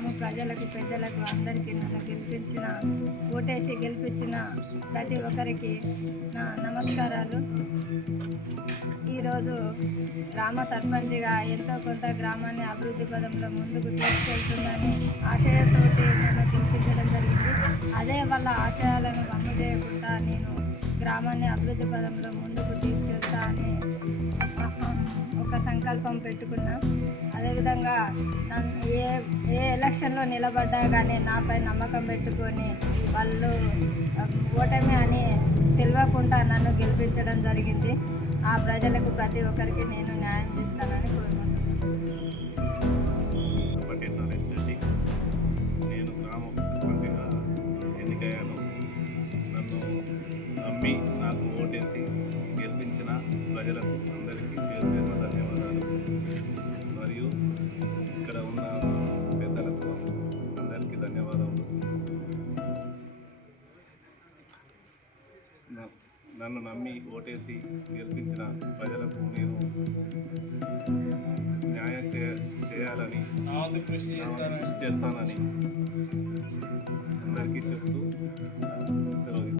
గ్రామ ప్రజలకు, పెద్దలకు అందరికీ నన్ను ఓటేసి గెలిపించిన ప్రతి ఒక్కరికి నా నమస్కారాలు. ఈరోజు గ్రామ సర్పంచ్గా ఎంతో కొంత గ్రామాన్ని అభివృద్ధి పదంలో ముందుకు తీసుకెళ్తుందని ఆశయంతోటి నన్ను గెలిపించడం జరిగింది. అదే వాళ్ళ ఆశయాలను అమలు చేయకుండా నేను గ్రామాన్ని అభివృద్ధి పదంలో ముందుకు తీసుకెళ్తా అని ఒక సంకల్పం పెట్టుకున్నా. అదేవిధంగా నన్ను ఏ ఎలక్షన్లో నిలబడ్డా కానీ నాపై నమ్మకం పెట్టుకొని వాళ్ళు ఓటమి అని తెలియకుండా నన్ను గెలిపించడం జరిగింది. ఆ ప్రజలకు ప్రతి ఒక్కరికి నేను న్యాయం చేస్తానని కోరుకుంటున్నాను. నేను గ్రామ సర్పంచ్గా ఎన్నికయ్యాను. నన్ను నమ్మి నాకు ఓటేసి గెలిపించిన ప్రజలకు అందరికీ పేరు పేరున ధన్యవాదాలు. మరియు ఇక్కడ ఉన్న పెద్దలకు అందరికీ ధన్యవాదాలు. నన్ను నమ్మి ఓటేసి గెలిపించిన ప్రజలకు నేను న్యాయం చేయాలని కృషి చేస్తానని అందరికీ చెప్తూ